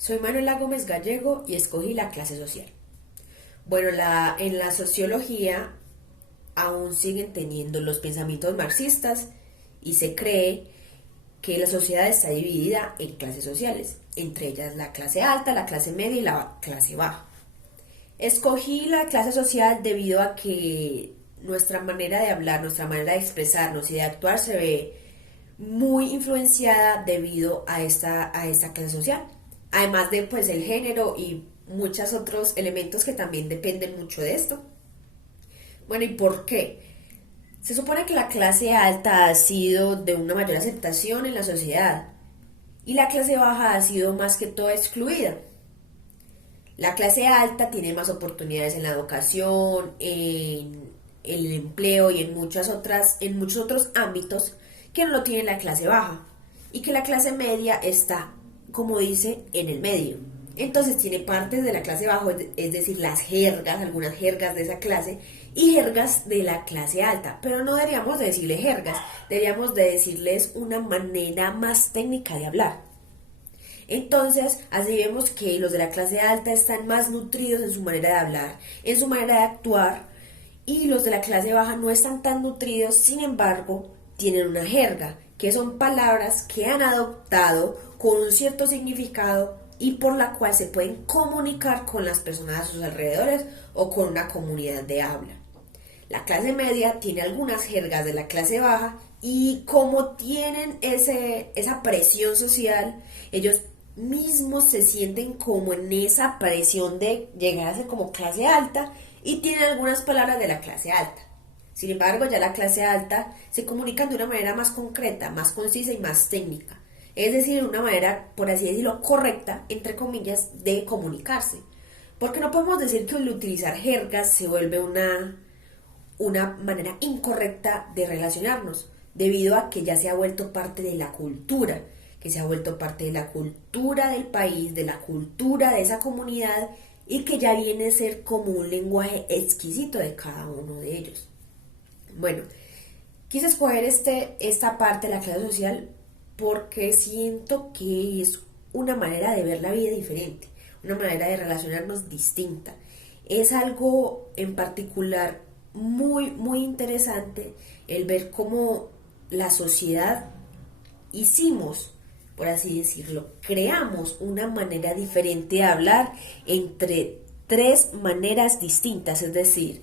Soy Manuela Gómez Gallego y escogí la clase social. Bueno, en la sociología aún siguen teniendo los pensamientos marxistas y se cree que la sociedad está dividida en clases sociales, entre ellas la clase alta, la clase media y la clase baja. Escogí la clase social debido a que nuestra manera de hablar, nuestra manera de expresarnos y de actuar se ve muy influenciada debido a esta clase social. Además de pues el género y muchos otros elementos que también dependen mucho de esto. Bueno, ¿y por qué? Se supone que la clase alta ha sido de una mayor aceptación en la sociedad y la clase baja ha sido más que todo excluida. La clase alta tiene más oportunidades en la educación, en el empleo y en muchos otros ámbitos que no lo tiene la clase baja y que la clase media está, como dice, en el medio. Entonces tiene partes de la clase baja, es decir, las jergas, algunas jergas de esa clase y jergas de la clase alta, pero no deberíamos de decirle jergas, deberíamos de decirles una manera más técnica de hablar. Entonces, así vemos que los de la clase alta están más nutridos en su manera de hablar, en su manera de actuar, y los de la clase baja no están tan nutridos, sin embargo, tienen una jerga, que son palabras que han adoptado con un cierto significado y por la cual se pueden comunicar con las personas a sus alrededores o con una comunidad de habla. La clase media tiene algunas jergas de la clase baja y como tienen esa presión social, ellos mismos se sienten como en esa presión de llegar a ser como clase alta y tienen algunas palabras de la clase alta. Sin embargo, ya la clase alta se comunican de una manera más concreta, más concisa y más técnica. Es decir, de una manera, por así decirlo, correcta, entre comillas, de comunicarse. Porque no podemos decir que al utilizar jergas se vuelve una manera incorrecta de relacionarnos, debido a que ya se ha vuelto parte de la cultura, que se ha vuelto parte de la cultura del país, de la cultura de esa comunidad y que ya viene a ser como un lenguaje exquisito de cada uno de ellos. Bueno, quise escoger esta parte de la clase social porque siento que es una manera de ver la vida diferente, una manera de relacionarnos distinta. Es algo en particular muy interesante el ver cómo la sociedad hicimos, por así decirlo, creamos una manera diferente de hablar entre tres maneras distintas, es decir,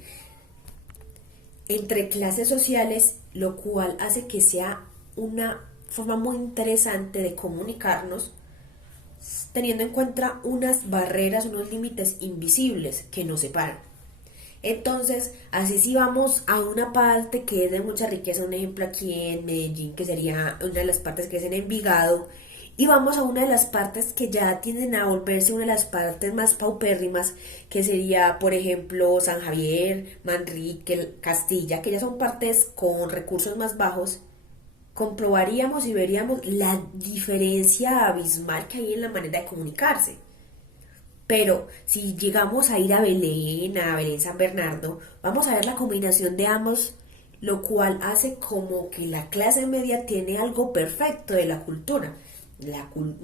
entre clases sociales, lo cual hace que sea una forma muy interesante de comunicarnos, teniendo en cuenta unas barreras, unos límites invisibles que nos separan. Entonces, así si vamos a una parte que es de mucha riqueza, un ejemplo aquí en Medellín, que sería una de las partes que es en Envigado, y vamos a una de las partes que ya tienden a volverse una de las partes más paupérrimas, que sería, por ejemplo, San Javier, Manrique, Castilla, que ya son partes con recursos más bajos, comprobaríamos y veríamos la diferencia abismal que hay en la manera de comunicarse. Pero si llegamos a ir a Belén San Bernardo, vamos a ver la combinación de ambos, lo cual hace como que la clase media tiene algo perfecto de la cultura.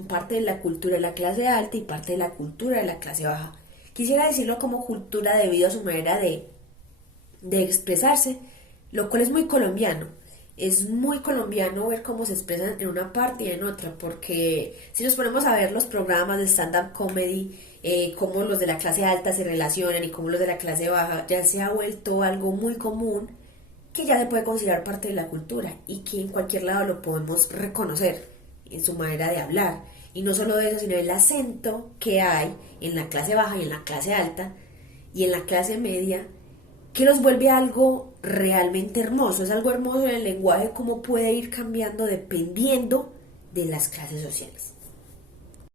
Parte de la cultura de la clase alta y parte de la cultura de la clase baja. Quisiera decirlo como cultura debido a su manera de expresarse, lo cual es muy colombiano. Es muy colombiano ver cómo se expresan en una parte y en otra, porque si nos ponemos a ver los programas de stand-up comedy, cómo los de la clase alta se relacionan y cómo los de la clase baja, ya se ha vuelto algo muy común que ya se puede considerar parte de la cultura y que en cualquier lado lo podemos reconocer en su manera de hablar. Y no solo eso, sino el acento que hay en la clase baja y en la clase alta y en la clase media, que los vuelve algo realmente hermoso. Es algo hermoso en el lenguaje, cómo puede ir cambiando dependiendo de las clases sociales.